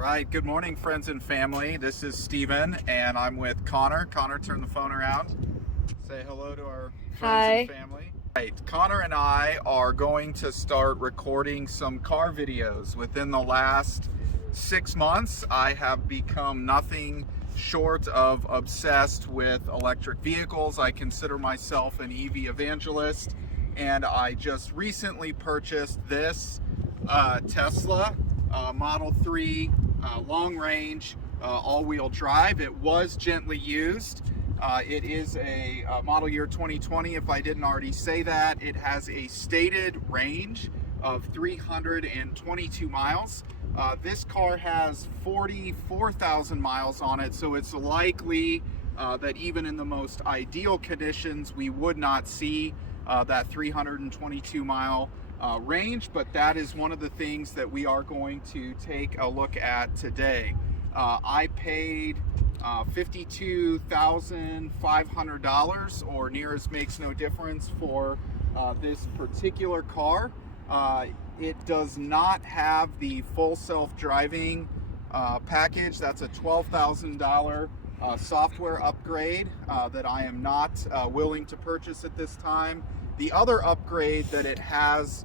right, good morning, friends and family. This is Steven, and I'm with Connor. Connor, turn the phone around. Say hello to our friends Hi. and family. Right, Connor and I are going to start recording some car videos. Within the last 6 months, I have become nothing short of obsessed with electric vehicles. I consider myself an EV evangelist, and I just recently purchased this Tesla Model 3 long range all-wheel drive. It was gently used. It is a model year 2020, if I didn't already say that. It has a stated range of 322 miles. This car has 44,000 miles on it, so it's likely that even in the most ideal conditions, we would not see that 322 mile range, but that is one of the things that we are going to take a look at today. I paid $52,500, or near as makes no difference, for this particular car. It does not have the full self-driving package. That's a $12,000 software upgrade that I am not willing to purchase at this time. The other upgrade that it has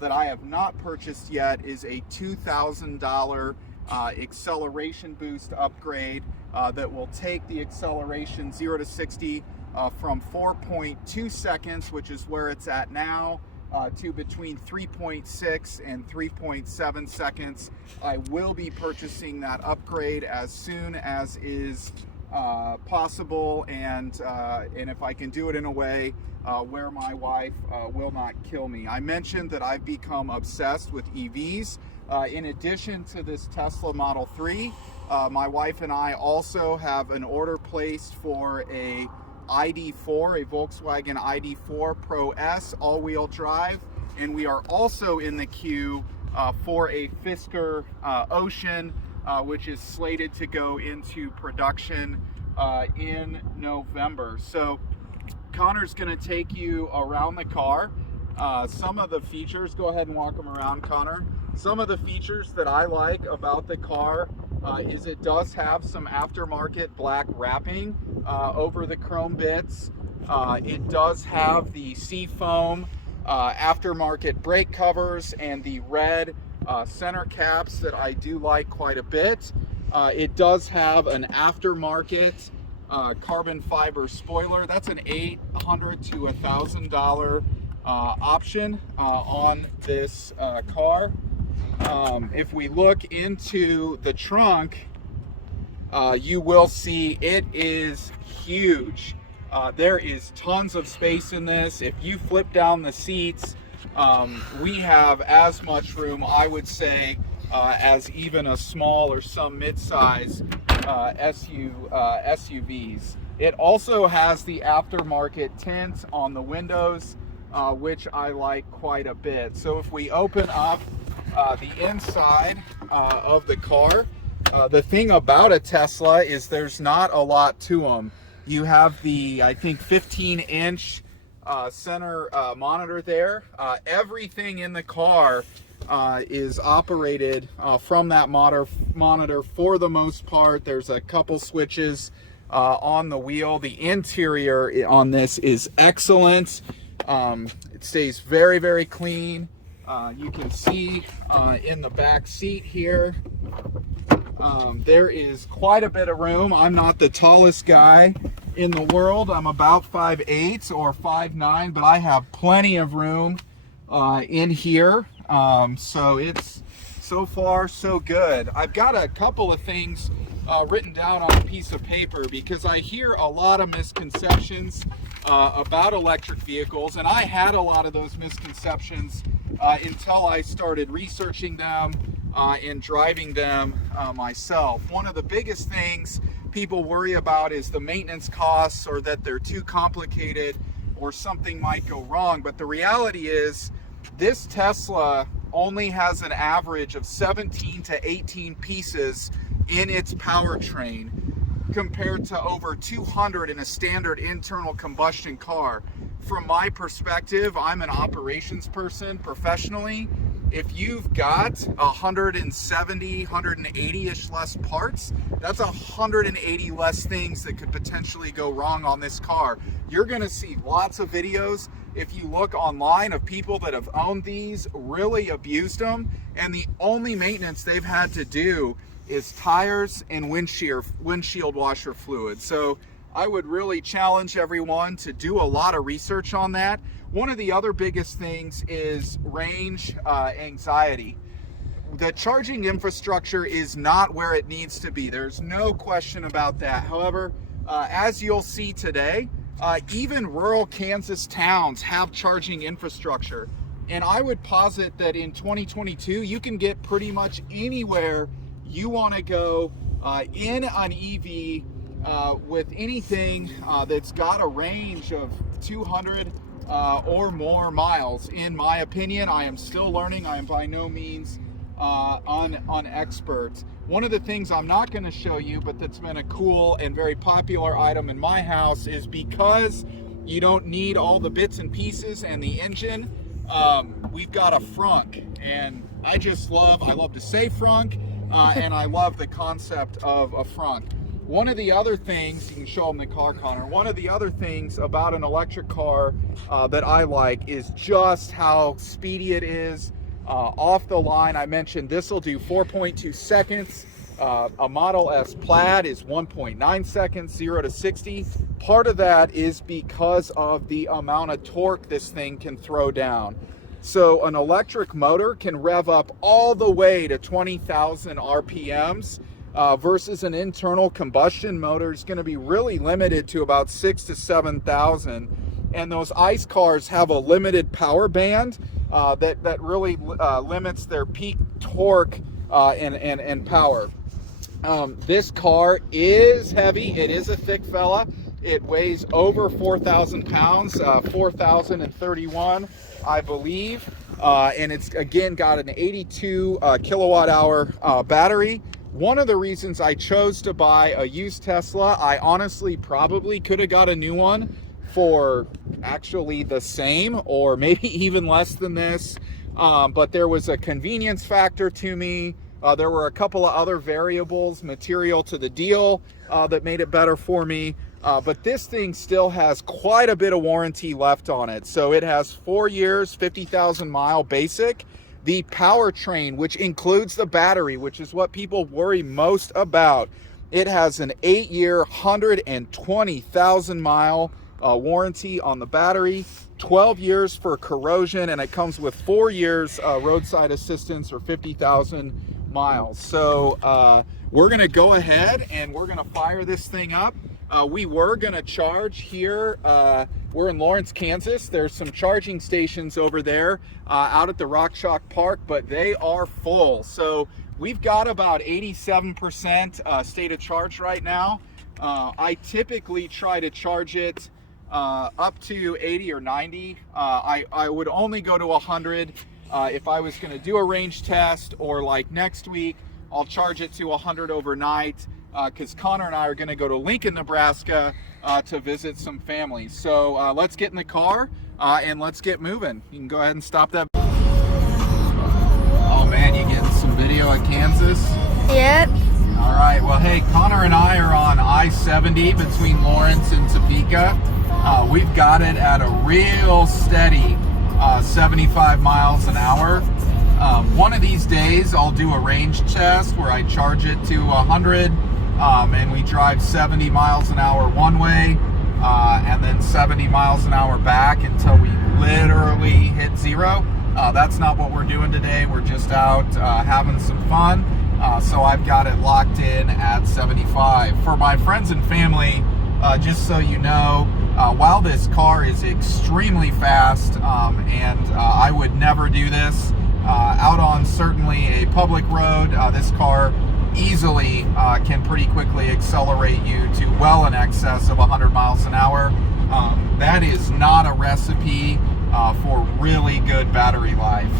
that I have not purchased yet is a $2,000 acceleration boost upgrade that will take the acceleration 0 to 60 from 4.2 seconds, which is where it's at now, to between 3.6 and 3.7 seconds. I will be purchasing that upgrade as soon as is possible, and if I can do it in a way where my wife will not kill me. I mentioned that I've become obsessed with EVs. In addition to this Tesla Model 3, my wife and I also have an order placed for a ID4, a Volkswagen ID4 Pro S all-wheel drive, and we are also in the queue for a Fisker Ocean, which is slated to go into production in November. So Connor's going to take you around the car. Some of the features, go ahead and walk them around, Connor. Some of the features that I like about the car is it does have some aftermarket black wrapping over the chrome bits. It does have the Seafoam aftermarket brake covers and the red center caps that I do like quite a bit. It does have an aftermarket carbon fiber spoiler. That's an $800 to $1,000 option on this car. If we look into the trunk, you will see it is huge. There is tons of space in this. If you flip down the seats, we have as much room, I would say, as even a small or some mid-size SUVs. It also has the aftermarket tint on the windows, which I like quite a bit. So if we open up the inside of the car, the thing about a Tesla is there's not a lot to them. You have the, I think, 15-inch center monitor there. Everything in the car is operated from that monitor for the most part. There's a couple switches on the wheel. The interior on this is excellent. It stays very, very clean. You can see in the back seat here, there is quite a bit of room. I'm not the tallest guy in the world. I'm about 5'8" or 5'9", but I have plenty of room in here. So it's so far so good. I've got a couple of things written down on a piece of paper because I hear a lot of misconceptions about electric vehicles, and I had a lot of those misconceptions until I started researching them and driving them myself. One of the biggest things people worry about is the maintenance costs, or that they're too complicated or something might go wrong. But the reality is this Tesla only has an average of 17 to 18 pieces in its powertrain, compared to over 200 in a standard internal combustion car. From my perspective, I'm an operations person professionally, if you've got 170, 180-ish less parts, that's 180 less things that could potentially go wrong on this car. You're gonna see lots of videos, if you look online, of people that have owned these, really abused them, and the only maintenance they've had to do is tires and windshield washer fluid. So I would really challenge everyone to do a lot of research on that. One of the other biggest things is range anxiety. The charging infrastructure is not where it needs to be. There's no question about that. However, as you'll see today, even rural Kansas towns have charging infrastructure. And I would posit that in 2022, you can get pretty much anywhere you want to go in an EV with anything that's got a range of 200 or more miles. In my opinion, I am still learning. I am by no means an expert. One of the things I'm not going to show you, but that's been a cool and very popular item in my house, is because you don't need all the bits and pieces and the engine, we've got a frunk. And I love to say frunk, and I love the concept of a frunk. One of the other things, you can show them the car, Connor, one of the other things about an electric car that I like is just how speedy it is. Off the line, I mentioned this will do 4.2 seconds. A Model S Plaid is 1.9 seconds, 0 to 60. Part of that is because of the amount of torque this thing can throw down. So an electric motor can rev up all the way to 20,000 RPMs. Versus an internal combustion motor is going to be really limited to about 6,000 to 7,000. And those ICE cars have a limited power band that really limits their peak torque and power. This car is heavy. It is a thick fella. It weighs over 4,000 pounds, 4,031, I believe. And it's, again, got an 82 kilowatt hour battery. One of the reasons I chose to buy a used Tesla, I honestly probably could have got a new one for actually the same or maybe even less than this. But there was a convenience factor to me. There were a couple of other variables, material to the deal, that made it better for me. But this thing still has quite a bit of warranty left on it. So it has 4 years, 50,000 mile basic. The powertrain, which includes the battery, which is what people worry most about, it has an 8-year, 120,000 mile warranty on the battery, 12 years for corrosion, and it comes with 4 years roadside assistance or 50,000 miles. So we're gonna go ahead and we're gonna fire this thing up. We were gonna charge here. We're in Lawrence, Kansas. There's some charging stations over there out at the Rock Chalk Park, but they are full. So we've got about 87% state of charge right now. I typically try to charge it up to 80 or 90. I would only go to 100 if I was going to do a range test, or like next week, I'll charge it to 100 overnight because Connor and I are going to go to Lincoln, Nebraska to visit some family. So let's get in the car and let's get moving. You can go ahead and stop that. Oh man, you getting some video of Kansas? Yep. All right, well hey, Connor and I are on I-70 between Lawrence and Topeka. We've got it at a real steady 75 miles an hour. One of these days I'll do a range test where I charge it to 100 and we drive 70 miles an hour one way and then 70 miles an hour back until we literally hit zero. That's not what we're doing today. We're just out having some fun. So I've got it locked in at 75. For my friends and family, just so you know, while this car is extremely fast and I would never do this out on certainly a public road, this car easily can pretty quickly accelerate you to well in excess of 100 miles an hour. That is not a recipe for really good battery life.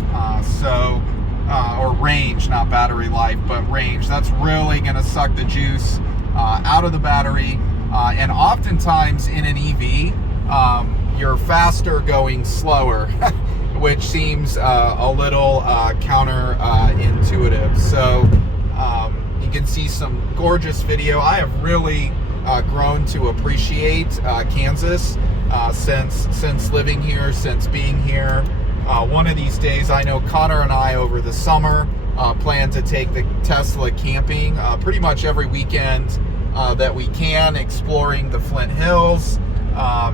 Or range, not battery life, but range. That's really going to suck the juice out of the battery. And oftentimes in an EV, you're faster going slower. which seems a little counterintuitive. So you can see some gorgeous video. I have really grown to appreciate Kansas since living here, since being here. One of these days, I know Connor and I over the summer plan to take the Tesla camping pretty much every weekend that we can, exploring the Flint Hills,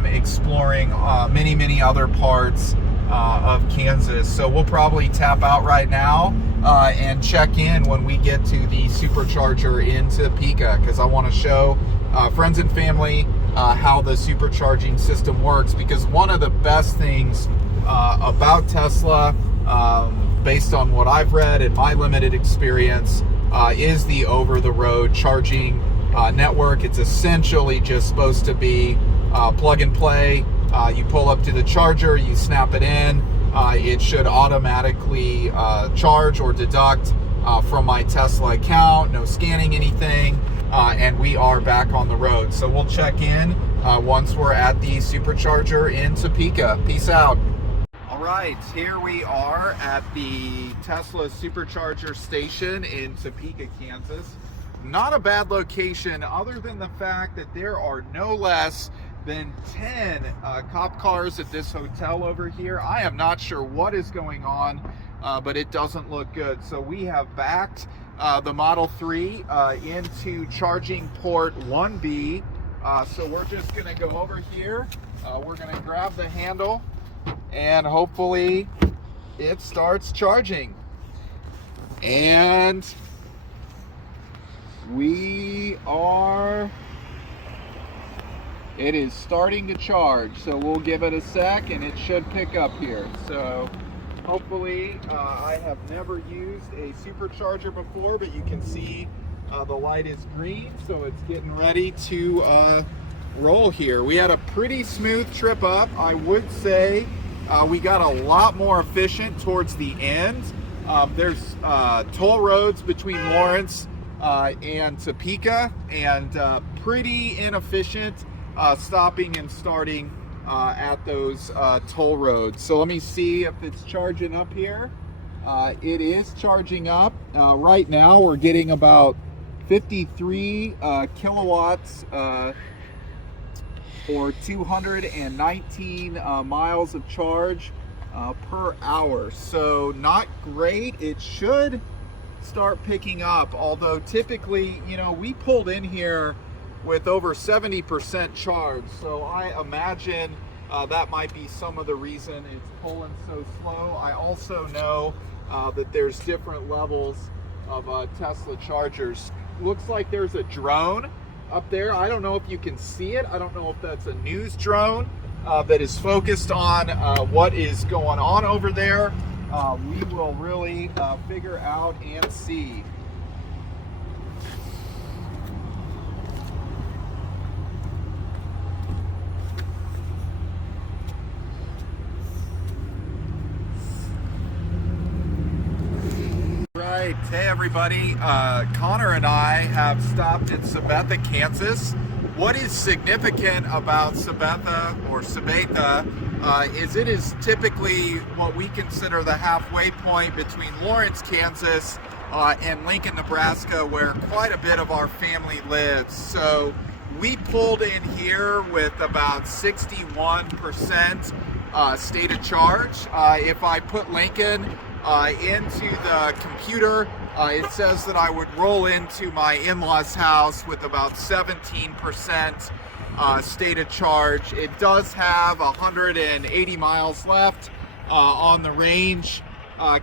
exploring many other parts of Kansas. So we'll probably tap out right now and check in when we get to the supercharger in Topeka, because I want to show friends and family how the supercharging system works, because one of the best things about Tesla, based on what I've read and my limited experience, is the over-the-road charging network. It's essentially just supposed to be plug and play. You pull up to the charger, you snap it in, it should automatically charge or deduct from my Tesla account, no scanning anything, and we are back on the road. So we'll check in once we're at the supercharger in Topeka. Peace out. All right, here we are at the Tesla supercharger station in Topeka, Kansas. Not a bad location, other than the fact that there are no less than 10 cop cars at this hotel over here. I am not sure what is going on, but it doesn't look good. So we have backed the Model 3 into charging port 1B. So we're just gonna go over here. We're gonna grab the handle and hopefully it starts charging. And it is starting to charge, so we'll give it a sec and it should pick up here. So hopefully, I have never used a supercharger before, but you can see the light is green, so it's getting ready to roll here. We had a pretty smooth trip up. I would say we got a lot more efficient towards the end. There's toll roads between Lawrence and Topeka, and pretty inefficient stopping and starting at those toll roads. So let me see if it's charging up here. It is charging up. Right now we're getting about 53 kilowatts or 219 miles of charge per hour. So not great. It should start picking up, although typically, you know, we pulled in here with over 70% charge, so I imagine that might be some of the reason it's pulling so slow. I also know that there's different levels of Tesla chargers. Looks like there's a drone up there. I don't know if you can see it. I don't know if that's a news drone that is focused on what is going on over there. We will really figure out and see. Right, hey everybody, Connor and I have stopped in Sabetha, Kansas. What is significant about Sabetha, or Sabetha, is it is typically what we consider the halfway point between Lawrence, Kansas and Lincoln, Nebraska, where quite a bit of our family lives. So we pulled in here with about 61% state of charge. If I put Lincoln into the computer, it says that I would roll into my in-laws house with about 17% state of charge. It does have 180 miles left on the range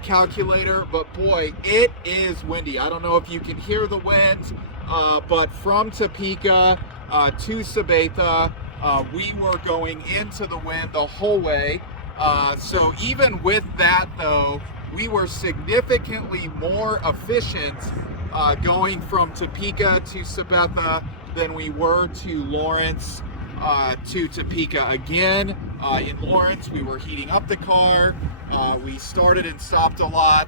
calculator, but boy, it is windy. I don't know if you can hear the wind, but from Topeka to Sabetha, we were going into the wind the whole way. So even with that though, we were significantly more efficient going from Topeka to Sabetha than we were to Lawrence to Topeka. Again, in Lawrence, we were heating up the car. We started and stopped a lot,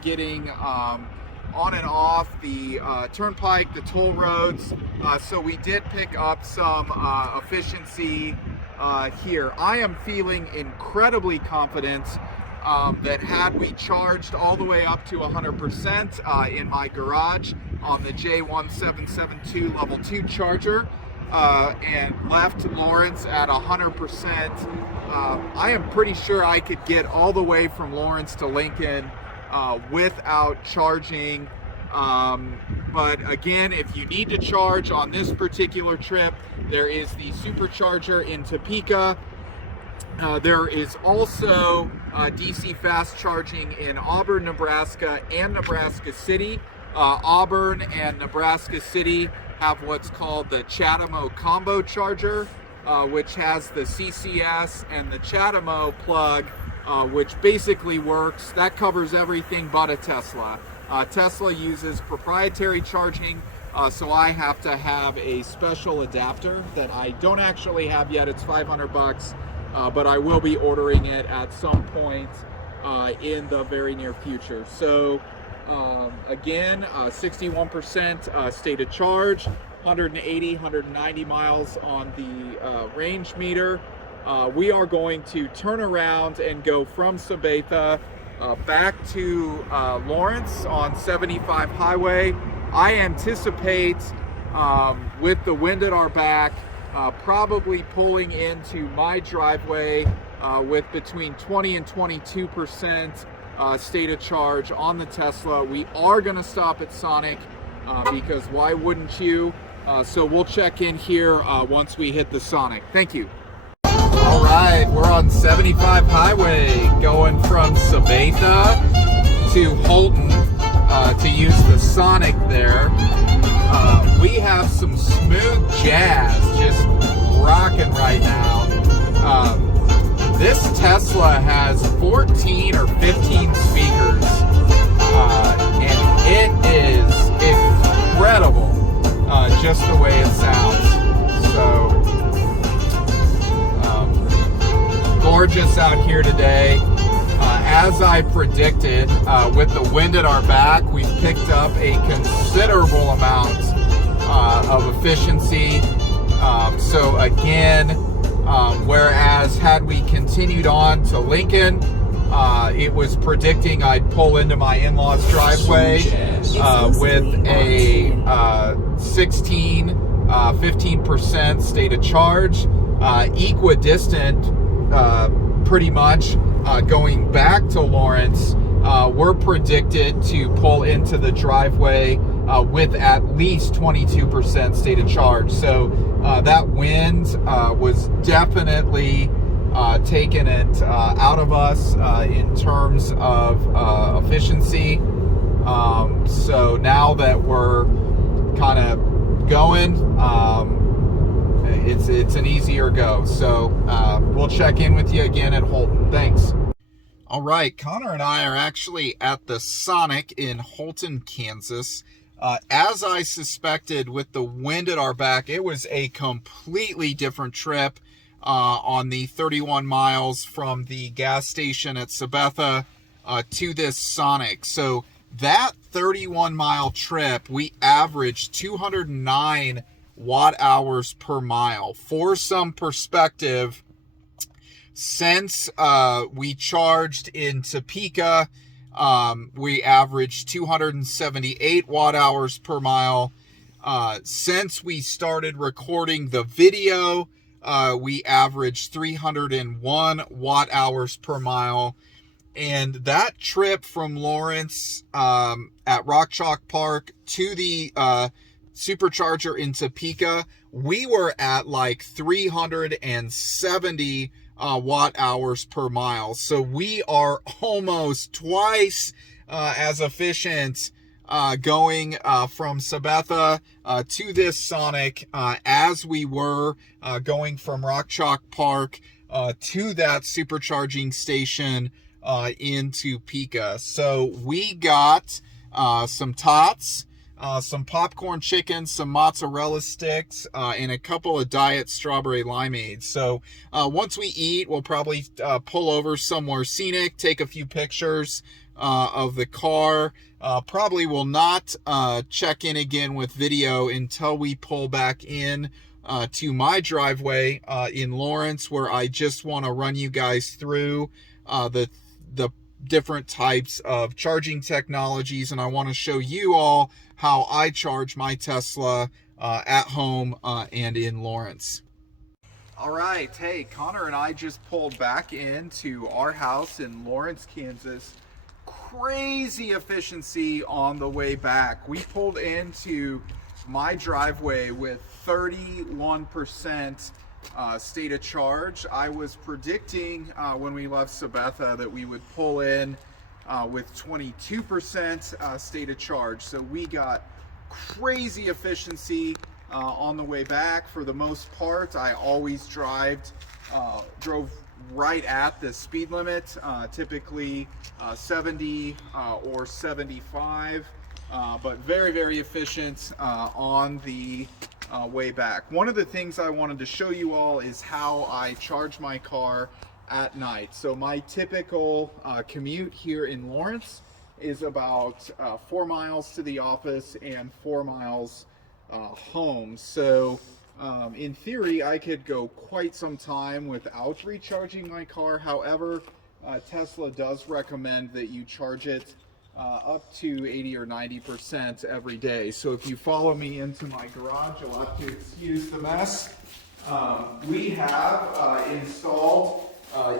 getting on and off the turnpike, the toll roads. So we did pick up some efficiency here. I am feeling incredibly confident that had we charged all the way up to 100% in my garage on the J1772 level 2 charger and left Lawrence at 100%, I am pretty sure I could get all the way from Lawrence to Lincoln without charging. But again, if you need to charge on this particular trip, there is the supercharger in Topeka. There is also DC fast charging in Auburn, Nebraska and Nebraska City. Auburn and Nebraska City have what's called the Chatamo combo charger, which has the CCS and the Chatamo plug, which basically works. That covers everything but a Tesla. Tesla uses proprietary charging, so I have to have a special adapter that I don't actually have yet. It's $500, but I will be ordering it at some point in the very near future. So again, 61% state of charge, 180, 190 miles on the range meter. We are going to turn around and go from Sabetha back to Lawrence on 75 highway. I anticipate with the wind at our back, probably pulling into my driveway with between 20 and 22% state of charge on the Tesla. We are going to stop at Sonic because why wouldn't you? So we'll check in here once we hit the Sonic. Thank you. All right, we're on 75 highway going from Sabetha to Holton to use the Sonic there. We have some smooth jazz just rocking right now. This Tesla has 14 or 15 speakers, and it is incredible just the way it sounds. So gorgeous out here today. As I predicted, with the wind at our back, we've picked up a considerable amount of efficiency. So again, whereas had we continued on to Lincoln, it was predicting I'd pull into my in-laws driveway with a 15% state of charge, equidistant pretty much going back to Lawrence. We're predicted to pull into the driveway with at least 22% state of charge. So that wind was definitely taking it out of us in terms of efficiency. So now that we're kind of going, it's an easier go. So we'll check in with you again at Holton. Thanks. All right, Connor and I are actually at the Sonic in Holton, Kansas. As I suspected, with the wind at our back, it was a completely different trip on the 31 miles from the gas station at Sabetha to this Sonic. So that 31-mile trip, we averaged 209 watt hours per mile. For some perspective, since we charged in Topeka, we averaged 278 watt hours per mile. Since we started recording the video, we averaged 301 watt hours per mile. And that trip from Lawrence at Rock Chalk Park to the supercharger in Topeka, we were at like 370 watt hours per mile. So we are almost twice as efficient going from Sabetha to this Sonic as we were going from Rock Chalk Park to that supercharging station in Topeka. So we got some tots, some popcorn chicken, some mozzarella sticks, and a couple of diet strawberry limeades. So once we eat, we'll probably pull over somewhere scenic, take a few pictures of the car. Probably will not check in again with video until we pull back in to my driveway in Lawrence, where I just want to run you guys through the different types of charging technologies, and I want to show you all how I charge my Tesla at home and in Lawrence. All right, hey, Connor and I just pulled back into our house in Lawrence, Kansas. Crazy efficiency on the way back. We pulled into my driveway with 31% state of charge. I was predicting when we left Sabetha that we would pull in with 22% state of charge. So we got crazy efficiency on the way back. For the most part, I always drove right at the speed limit, typically 70 or 75, but very, very efficient on the way back. One of the things I wanted to show you all is how I charge my car at night. So my typical commute here in Lawrence is about 4 miles to the office and 4 miles home. So in theory, I could go quite some time without recharging my car. However, Tesla does recommend that you charge it up to 80 or 90% every day. So if you follow me into my garage, you'll have to excuse the mess. We have installed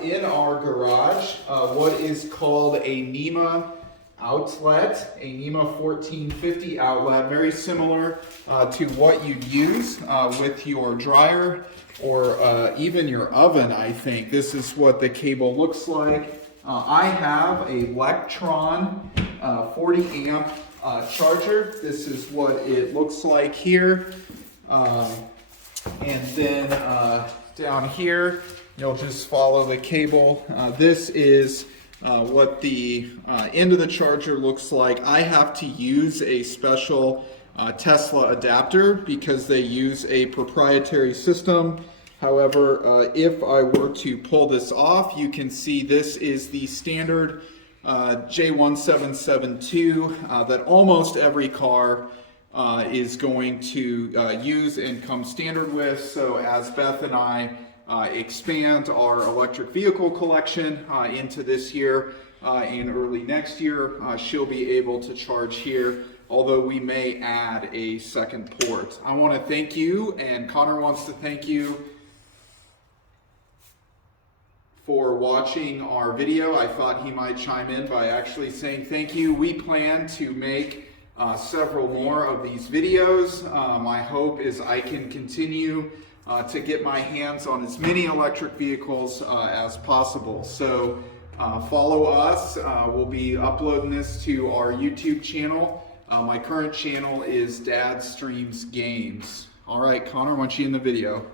in our garage what is called a NEMA outlet, a NEMA 1450 outlet, very similar to what you'd use with your dryer or even your oven, I think. This is what the cable looks like. I have a Electron 40 amp charger. This is what it looks like here. And then down here, you'll just follow the cable. This is what the end of the charger looks like. I have to use a special Tesla adapter because they use a proprietary system. However, if I were to pull this off, you can see this is the standard J1772 that almost every car is going to use and come standard with. So as Beth and I expand our electric vehicle collection into this year and early next year, she'll be able to charge here, although we may add a second port. I want to thank you, and Connor wants to thank you for watching our video. I thought he might chime in by actually saying thank you. We plan to make several more of these videos. My hope is I can continue to get my hands on as many electric vehicles as possible. So follow us. We'll be uploading this to our YouTube channel. My current channel is Dad Streams Games. All right, Connor, I want you in the video.